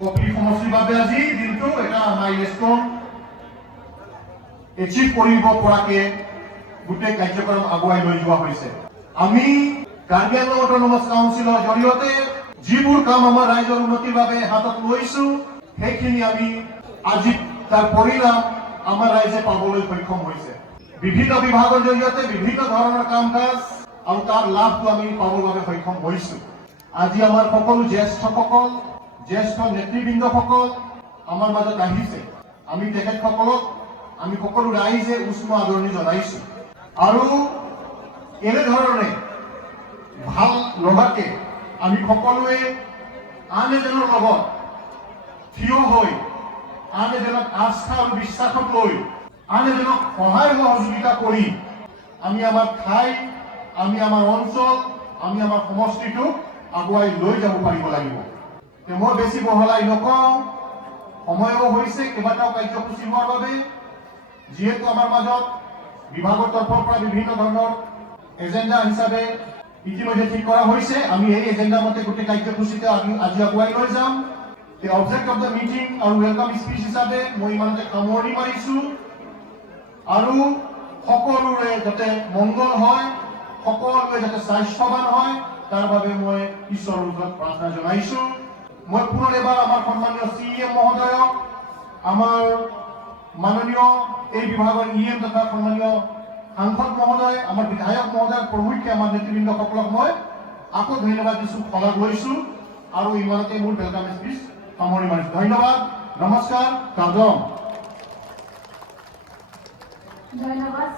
কপলি সমষ্টিৰ বাবে আজি দিনটো এটা মাইলষ্টন এচিভ কৰিব পৰাকে গোটেই কাৰ্যক্ৰম আগুৱাই লৈ যোৱা হৈছে। আমি কাৰ্বি আংলং অট'নমাছ কাউন্সিলৰ জৰিয়তে যিবোৰ কাম আমাৰ ৰাইজৰ উন্নতিৰ বাবে হাতত লৈছো সেইখিনি আমি আজি তাৰ পৰিণাম আমাৰ ৰাইজে পাবলৈ সক্ষম হৈছে। বিভিন্ন বিভাগৰ জৰিয়তে বিভিন্ন ধৰণৰ কাম কাজ আৰু তাৰ লাভটো আমি পাবৰ বাবে সক্ষম হৈছো। আজি আমাৰ সকলো জ্যেষ্ঠসকল জ্যেষ্ঠ নেতৃবৃন্দসকল আমাৰ মাজত আহিছে। আমি তেখেতসকলক আমি সকলো ৰাইজে উষ্ম আদৰণি জনাইছো আৰু এনেধৰণে ভাল লগাকে আমি সকলোৱে আন এজনৰ লগত থিয় হৈ আন এজনক আস্থা আৰু বিশ্বাসত লৈ আন এজনক সহায় সহযোগিতা কৰি আমি আমাৰ ঠাই আমি আমাৰ অঞ্চল আমি আমাৰ সমষ্টিটোক আগুৱাই লৈ যাব পাৰিব লাগিব। মই বেছি বহলাই নকওঁ, সময়ও হৈছে কেইবাটাও কাৰ্যসূচী হোৱাৰ বাবে। যিহেতু আমাৰ মাজত বিভাগৰ তৰফৰ পৰা বিভিন্ন ধৰণৰ এজেণ্ডা হিচাপে ইতিমধ্যে ঠিক কৰা হৈছে, আমি এই এজেণ্ডা মতে গোটেই কাৰ্যসূচীতে আজি আগুৱাই লৈ যাম। The object of the meeting আৰু welcome speech হিচাপে মই ইমানতে সামৰণি মাৰিছো আৰু সকলোৰে যাতে মংগল হয়, সকলোৱে যাতে স্বাস্থ্যৱান হয় তাৰ বাবে মই ঈশ্বৰৰ ওচৰত প্ৰাৰ্থনা জনাইছো। মই পুনৰ এবাৰ আমাৰ সন্মানীয় CEM মহোদয়ক, আমাৰ মাননীয় এই বিভাগৰ EM তথা সন্মানীয় সাংসদ মহোদয়, আমাৰ বিধায়ক মহোদয় প্ৰমুখ্যে আমাৰ নেতৃবৃন্দসকলক মই আকৌ ধন্যবাদ দিছো, শলাগ লৈছো আৰু ইমানতে মোৰ ওয়েলকাম স্পিচ সামৰণি মাৰিছো। ধন্যবাদ, নমস্কাৰ, কাৰ্যম। ধন্যবাদ।